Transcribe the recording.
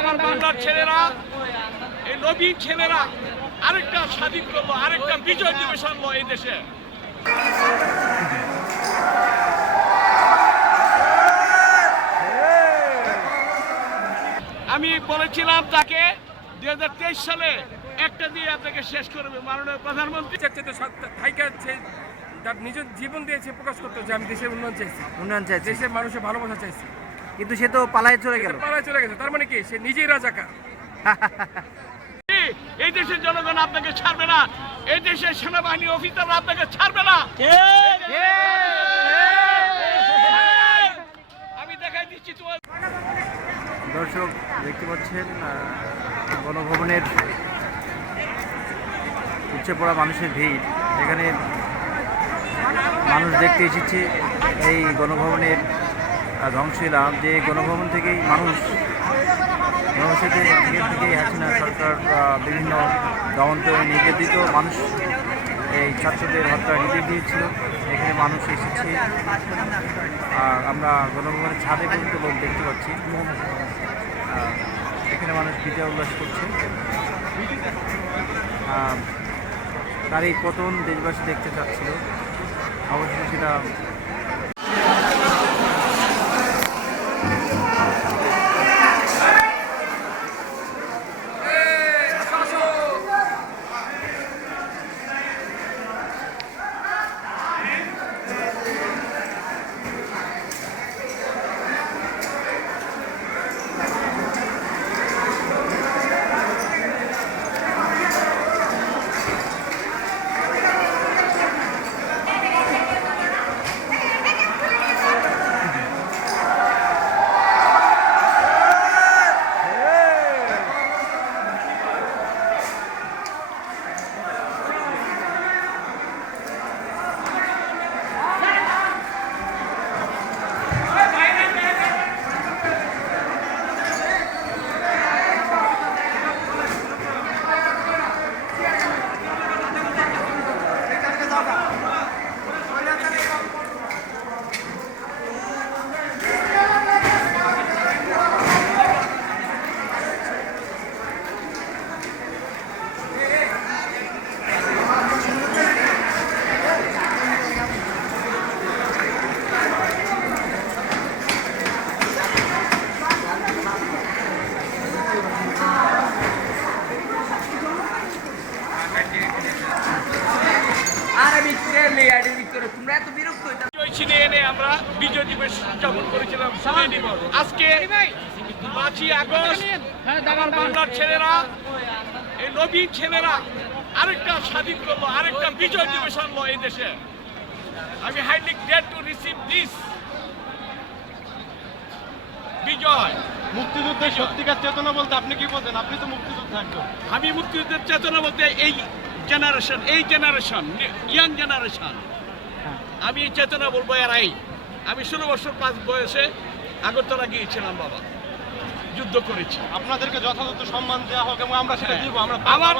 আমার বাংলার ছেলেরা, এই নবীন ছেলেরা আরেকটা স্বাধীন করলো, আরেকটা বিজয় দিবস আনলো এই দেশে। আমি বলেছিলাম তাকে 2023 সালে একটা দিয়ে আপনাকে শেষ করবে মাননীয় প্রধানমন্ত্রী। তার নিজের জীবন দিয়েছে প্রকাশ করতে যে আমি দেশের উন্নয়ন চাইছি, দেশের মানুষের ভালোবাসা চাইছি, কিন্তু সে তো পালায়ে চলে গেল। তার মানে কি সে নিজেই রাজাকার। এই দেশের জনগণ আপনাকে ছাড়বে না, এই দেশের সেনাবাহিনী অফিসাররা আপনাকে ছাড়বে না। আমি দেখাই দিচ্ছি তোমার। দর্শক দেখতে পাচ্ছেন গণভবনের উচ্চে পড়া মানুষের ভিড়। এখানে মানুষ দেখতে এসেছে এই গণভবনের ধ্বংসলীলা। যে গণভবন থেকেই মানুষের থেকেই হাসিনা সরকার বিভিন্ন দমন্তরে নির্যাতিত মানুষ এই ছাত্রদের হত্যা নির্দেশ দিয়েছিল। এখানে মানুষ এসেছে, আমরা গণভবনের ছাদে পর্যন্ত লোক দেখতে পাচ্ছি। এখানে মানুষ বিজয় উল্লাস করছে। তার এই পতন দেশবাসী দেখতে চাচ্ছিল, অবশ্যই সেটা আমরা বিজয় দিবস উদযাপন করেছিলাম। আজকে 5ই আগস্ট আমার বাংলার ছেলেরা, এই নবীন ছেলেরা আরেকটা স্বাধীন করলো, আরেকটা বিজয় দিবস আনলো এই দেশে। আমি highly glad to receive this বিজয়। মুক্তিযুদ্ধের সত্যিকার চেতনা বলতে আপনি কি বলছেন? আপনি তো মুক্তিযুদ্ধ একজন। আমি মুক্তিযুদ্ধের চেতনা বলতে এই জেনারেশন ইয়াং জেনারেশন, আমি এই চেতনা বলবো এরাই। আমি 16 বছর বয়সে আগরতলা গিয়েছিলাম বাবা, যুদ্ধ করেছি। আপনাদেরকে যথাযথ সম্মান দেওয়া হোক এবং আমরা সেটা দিব। আমার